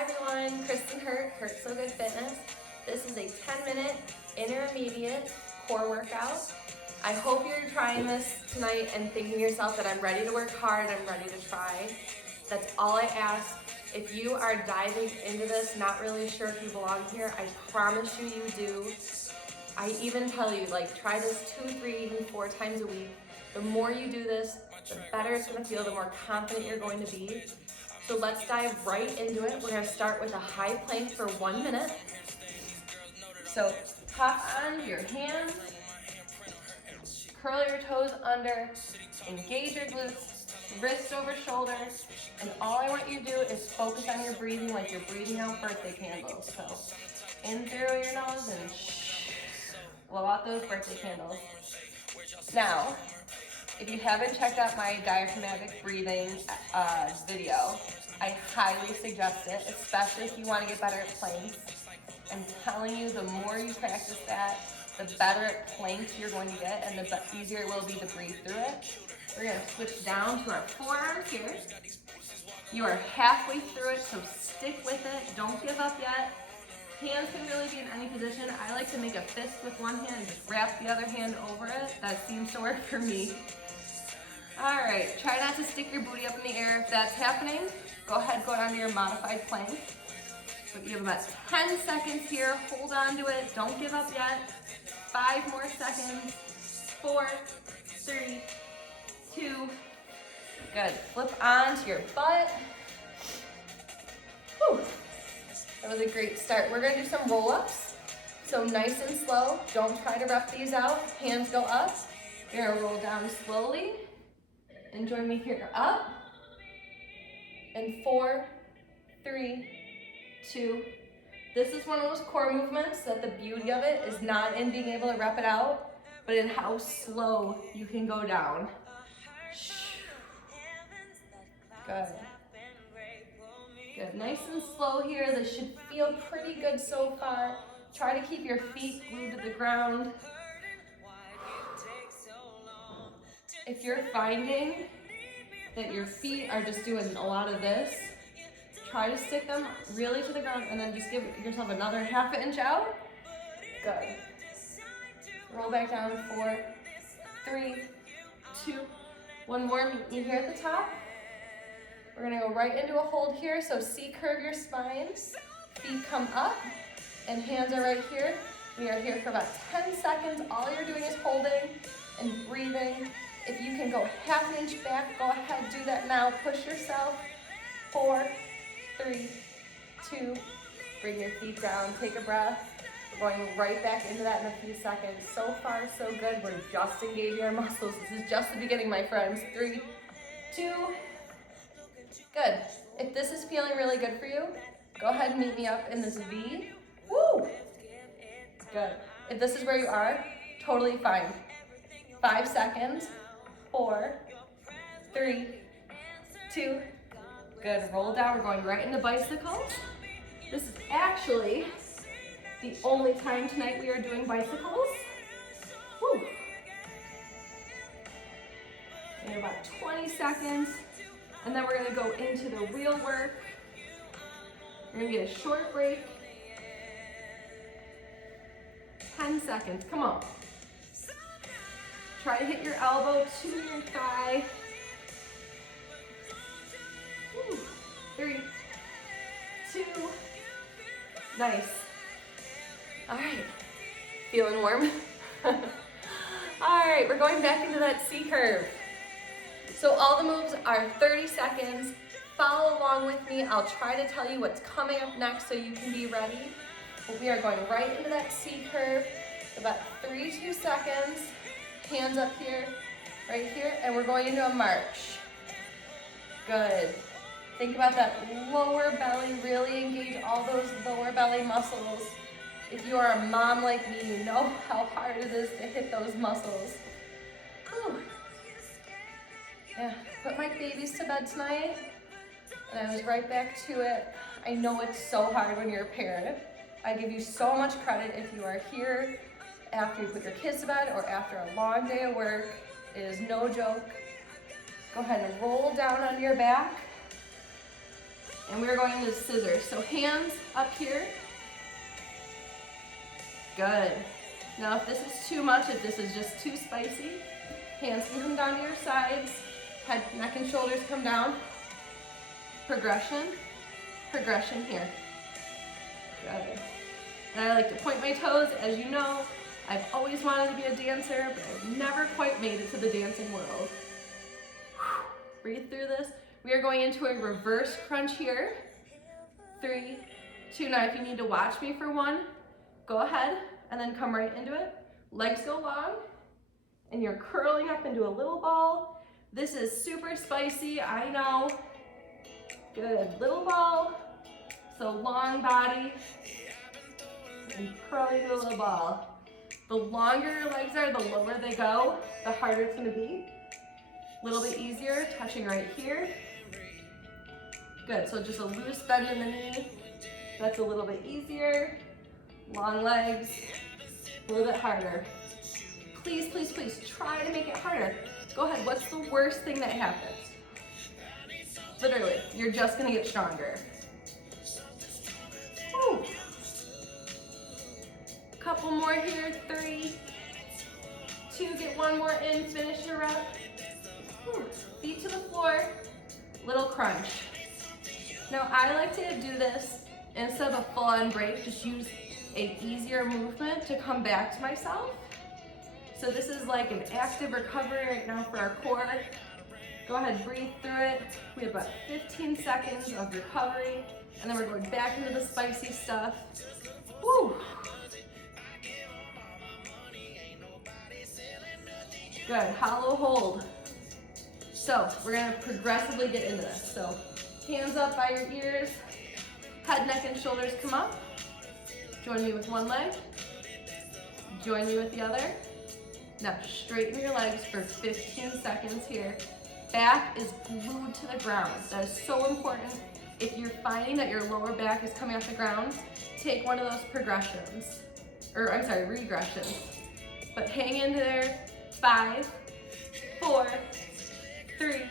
Hi everyone, Kristin Hurt So Good Fitness. This is a 10-minute intermediate core workout. I hope you're trying this tonight and thinking to yourself that I'm ready to work hard, I'm ready to try. That's all I ask. If you are diving into this, not really sure if you belong here, I promise you, you do. I even tell you, try this 2, 3, even 4 times a week. The more you do this, the better it's gonna feel, the more confident you're going to be. So let's dive right into it. We're gonna start with a high plank for 1 minute. So hop on your hands, curl your toes under, engage your glutes, wrist over shoulder, and all I want you to do is focus on your breathing like you're breathing out birthday candles. So in through your nose and blow out those birthday candles. Now, if you haven't checked out my diaphragmatic breathing video, I highly suggest it, especially if you want to get better at planks. I'm telling you, the more you practice that, the better at planks you're going to get, and the easier it will be to breathe through it. We're going to switch down to our forearms here. You are halfway through it, so stick with it. Don't give up yet. Hands can really be in any position. I like to make a fist with one hand and just wrap the other hand over it. That seems to work for me. All right, try not to stick your booty up in the air. If that's happening, go ahead, go down to your modified plank. But you have about 10 seconds here. Hold on to it. Don't give up yet. 5 more seconds. 4, 3, 2. Good. Flip onto your butt. Whew. That was a great start. We're going to do some roll-ups. So nice and slow. Don't try to rough these out. Hands go up. You're going to roll down slowly. And join me here. Up. And 4, 3, 2. This is one of those core movements that the beauty of it is not in being able to rep it out, but in how slow you can go down. Good. Good. Nice and slow here. This should feel pretty good so far. Try to keep your feet glued to the ground. If you're finding that your feet are just doing a lot of this, try to stick them really to the ground and then just give yourself another ½ inch out. Good. Roll back down. 4, 3, 2. One more. Meet me here at the top. We're gonna go right into a hold here. So C-curve your spine. Feet come up and hands are right here. We are here for about 10 seconds. All you're doing is holding and breathing. If you can go ½ inch back, go ahead, do that now. Push yourself. 4, 3, 2. Bring your feet down. Take a breath. We're going right back into that in a few seconds. So far, so good. We're just engaging our muscles. This is just the beginning, my friends. 3, 2. Good. If this is feeling really good for you, go ahead and meet me up in this V. Woo! Good. If this is where you are, totally fine. 5 seconds. 4, 3, 2. Good. Roll down. We're going right into bicycles. This is actually the only time tonight we are doing bicycles. Woo. In about 20 seconds. And then we're going to go into the real work. We're going to get a short break. 10 seconds. Come on. Try to hit your elbow to your thigh. 3, 2. Nice. All right. Feeling warm? All right, we're going back into that C-curve. So all the moves are 30 seconds. Follow along with me. I'll try to tell you what's coming up next so you can be ready. But we are going right into that C-curve. About 3, 2 seconds. Hands up here, right here, and we're going into a march. Good. Think about that lower belly. Really engage all those lower belly muscles. If you are a mom like me, you know how hard it is to hit those muscles. Whew. Yeah, put my babies to bed tonight, and I was right back to it. I know it's so hard when you're a parent. I give you so much credit if you are here after you put your kids to bed or after a long day of work. It is no joke. Go ahead and roll down on your back. And we're going into scissors. So hands up here. Good. Now if this is too much, if this is just too spicy, hands can come down to your sides, head, neck, and shoulders come down. Progression, progression here. Good. And I like to point my toes. As you know, I've always wanted to be a dancer, but I've never quite made it to the dancing world. Breathe through this. We are going into a reverse crunch here. 3, 2, now if you need to watch me for 1, go ahead and then come right into it. Legs go long, and you're curling up into a little ball. This is super spicy, I know. Good, little ball, so long body, and curling into a little ball. The longer your legs are, the lower they go, the harder it's gonna be. A little bit easier, touching right here. Good, so just a loose bend in the knee. That's a little bit easier. Long legs, a little bit harder. Please, please, please try to make it harder. Go ahead, what's the worst thing that happens? Literally, you're just gonna get stronger. Woo. Couple more here, 3, 2, get 1 more in, finish your rep. Feet to the floor, little crunch. Now I like to do this instead of a full-on break, just use an easier movement to come back to myself. So this is like an active recovery right now for our core. Go ahead, breathe through it. We have about 15 seconds of recovery, and then we're going back into the spicy stuff. Woo! Good, hollow hold. So we're gonna progressively get into this. So hands up by your ears, head, neck, and shoulders come up. Join me with one leg, join me with the other. Now straighten your legs for 15 seconds here. Back is glued to the ground. That is so important. If you're finding that your lower back is coming off the ground, take one of those progressions, or I'm sorry, regressions. But hang in there. 5, 4, 3,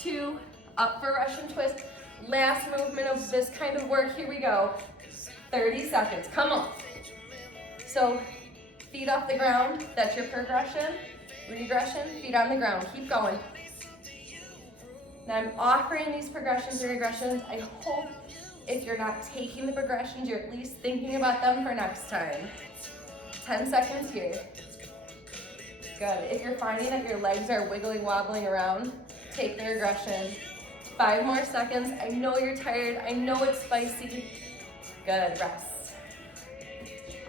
2, up for Russian twist. Last movement of this kind of work, here we go. 30 seconds, come on. So feet off the ground, that's your progression. Regression, feet on the ground, keep going. Now I'm offering these progressions and regressions. I hope if you're not taking the progressions, you're at least thinking about them for next time. 10 seconds here. Good. If you're finding that your legs are wiggling, wobbling around, take the regression. 5 more seconds. I know you're tired. I know it's spicy. Good, rest.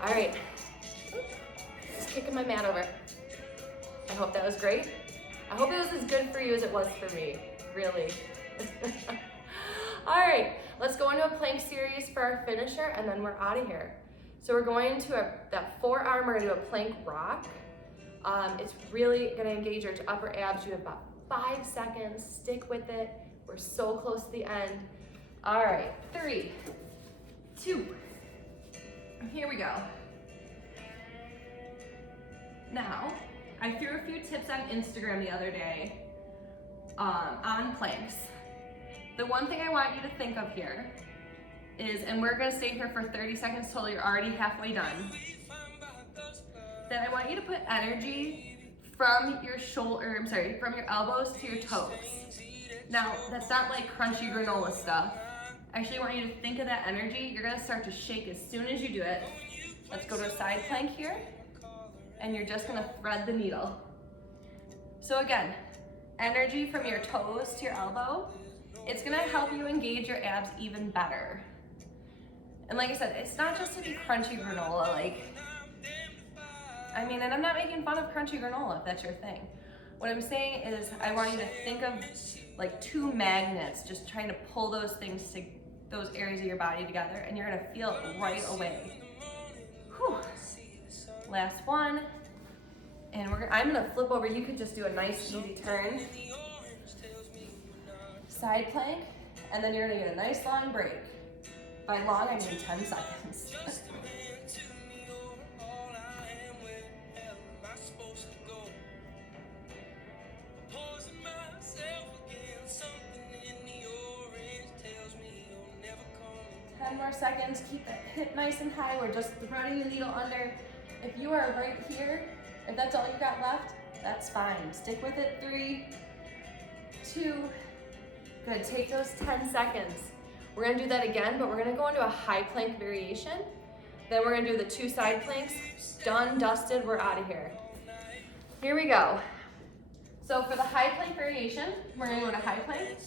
All right. Just kicking my mat over. I hope that was great. I hope it was as good for you as it was for me, really. All right, let's go into a plank series for our finisher, and then we're out of here. So we're going to that forearm, we're gonna do a plank rock. It's really gonna engage your upper abs. You have about 5 seconds, stick with it. We're so close to the end. All right, 3, 2, here we go. Now, I threw a few tips on Instagram the other day on planks. The one thing I want you to think of here is, and we're gonna stay here for 30 seconds till you're already halfway done, that I want you to put energy from your from your elbows to your toes. Now, that's not like crunchy granola stuff. I actually want you to think of that energy. You're gonna start to shake as soon as you do it. Let's go to a side plank here, and you're just gonna thread the needle. So again, energy from your toes to your elbow. It's gonna help you engage your abs even better. And like I said, it's not just to be crunchy granola, and I'm not making fun of crunchy granola if that's your thing. What I'm saying is I want you to think of like 2 magnets just trying to pull those things to those areas of your body together, and you're gonna feel it right away. Whew. Last one. And I'm gonna flip over. You could just do a nice easy turn. Side plank, and then you're gonna get a nice long break. By long, I mean 10 seconds. 10 more seconds. Keep that hip nice and high. We're just threading the needle under. If you are right here, if that's all you got left, that's fine. Stick with it. 3, 2, good. Take those 10 seconds. We're gonna do that again, but we're gonna go into a high plank variation. Then we're gonna do the 2 side planks. Done, dusted, we're out of here. Here we go. So for the high plank variation, we're gonna go to high plank.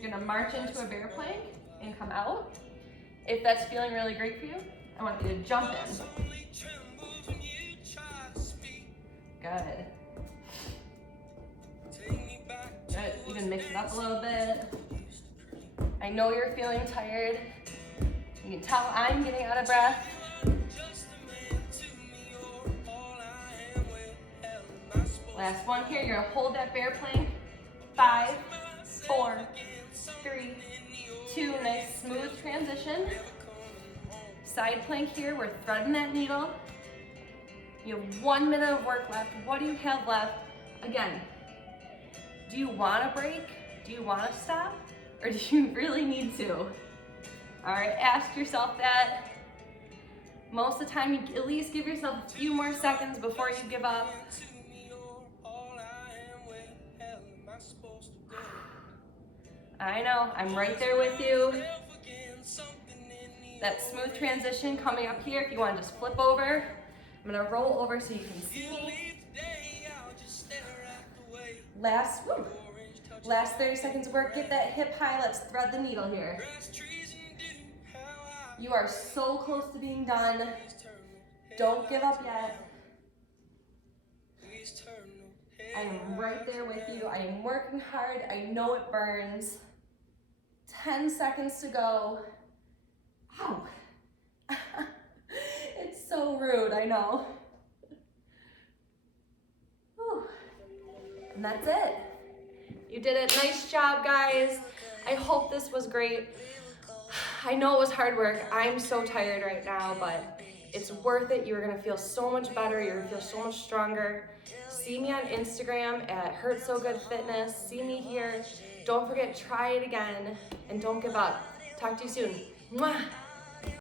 You're gonna march into a bear plank and come out. If that's feeling really great for you, I want you to jump in. Good. Good, you can mix it up a little bit. I know you're feeling tired. You can tell I'm getting out of breath. Last one here, you're gonna hold that bear plank. 5, 4, 3, 2, nice smooth transition. Side plank here, we're threading that needle. You have 1 minute of work left. What do you have left? Again, do you wanna break? Do you wanna stop? Or do you really need to? All right, ask yourself that. Most of the time, you at least give yourself a few more seconds before you give up. I know, I'm right there with you. That smooth transition coming up here. If you want to just flip over, I'm gonna roll over so you can see me. Last 30 seconds of work. Get that hip high. Let's thread the needle here. You are so close to being done. Don't give up yet. I am right there with you. I am working hard. I know it burns. 10 seconds to go. Ow. It's so rude, I know. Whew. And that's it. You did it. Nice job, guys. I hope this was great. I know it was hard work. I'm so tired right now, but it's worth it. You're gonna feel so much better. You're gonna feel so much stronger. See me on Instagram at HurtSoGoodFitness. See me here. Don't forget, try it again, and don't give up. Talk to you soon. Mwah.